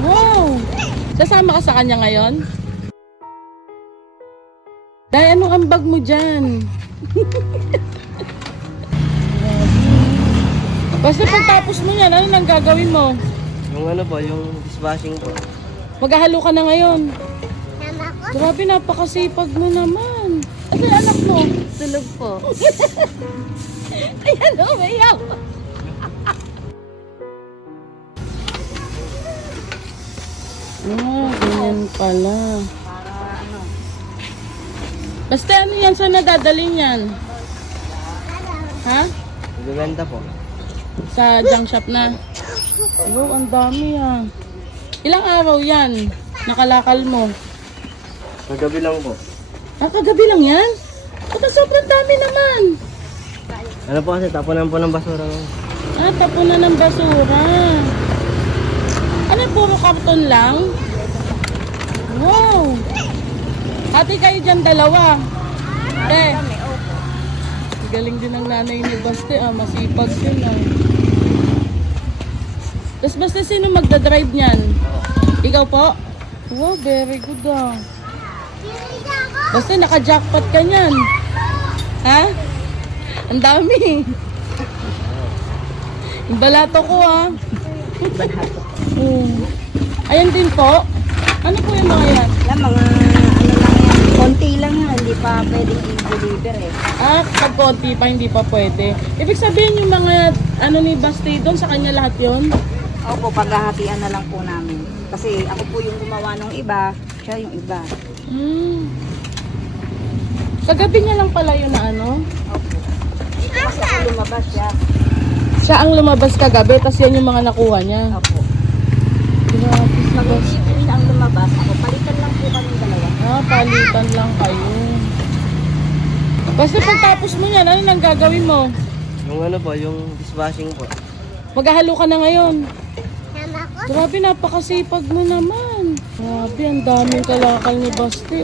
Wow! Sasama ka sa kanya ngayon? Day, anong ambag mo dyan? Basta pagtapos mo yan, ano nang gagawin mo? Yung ano po, yung dishwashing po. Maghahalo ka na ngayon. Grabe, napakasipag mo naman. Ano yung anak mo? Tulog po. Ayan, umayaw. Ganyan pala. Para ano. Basta ano yan, saan nadadaling yan? Ha? Nagbebenta po. Sa junk shop na? Oh, ang dami ah. Ilang araw yan? Nakalakal mo? Kagabi lang po. Kagabi lang yan? Ba't sobrang dami naman? Ano po kasi, tapunan po ng basura. Tapunan ng basura. Ano, puro karton lang? Wow! Hati kayo dyan dalawa. Galing din ang nanay ni Baste, masipag din Tapos Baste, sino magdadrive niyan? Ikaw po? Wow, very good Baste, naka-jackpot ka niyan. Ha? Ang dami. Yung balato ko Balato. Ayan din po. Ano po yung mga yan? Yan, mga ano lang yan. Konti lang yan. Hindi pa pwedeng i-deliver eh. Pag konti pa, hindi pa pwede. Ibig sabihin yung mga ano ni Basti doon, sa kanya lahat yon. Opo, paghahatian na lang po namin. Kasi ako po yung gumawa ng iba, siya yung iba. Kagabi niya lang pala yun na ano? Opo. Dito kasi ako lumabas siya. Siya ang lumabas kagabi, tapos yan yung mga nakuha niya. Opo. Grabe si Pag Basti. hindi po siya ang lumabas, ako palitan lang po kami dalawa. Palitan lang kayo. Basta pagtapos mo yan, ano nang gagawin mo? Yung ano po, yung dishwashing po. Maghahalo ka na ngayon. Grabe, napakasipag mo naman. Grabe, ang daming kalakal ni Basti,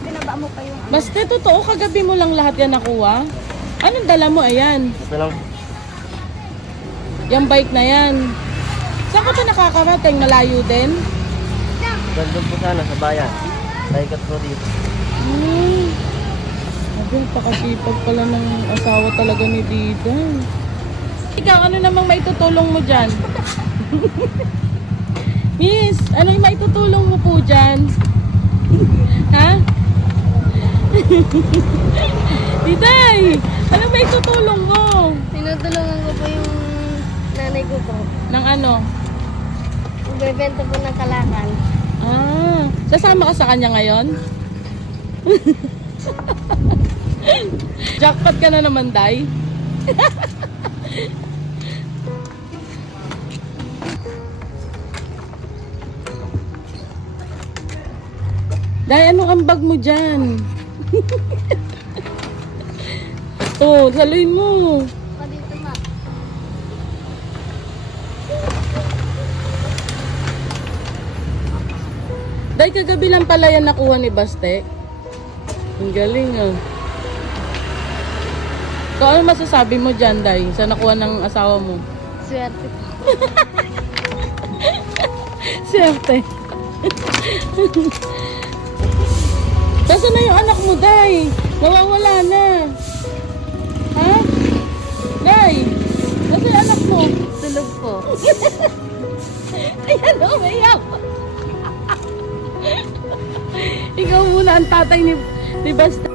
Binaba mo pa yung Basti, totoo, kagabi mo lang lahat yan nakuha? Anong dala mo? Ayan. Ito lang. Yung bike na yan. Saan ka ba nakakarating? Malayo din? Doon po sana sa bayan. Laikot po dito. Grabe, napakasipag pala ng asawa talaga ni Didan. Ikaw, ano namang maitutulong mo dyan? Miss, ano yung maitutulong mo po dyan? Ha? Diday, ano maitutulong mo? Tinutulungan ko po yung nanay ko po. Ng ano? Nagbebenta po ng kalakal. Sasama ka sa kanya ngayon? Jackpot ka na naman, Day. Day, anong ambag mo dyan? Saluin mo. Dito ma. Day, kagabi lang pala yan nakuha ni Baste. Ang galing So, ano masasabi mo dyan, Day? Sa nakuha ng asawa mo? Swerte po. Swerte. Saan na yung anak mo, Day? Nawawala na. Ha? Day, saan yung anak mo? Tulog po. Ayan, umayaw. Ikaw muna ang tatay ni Basta.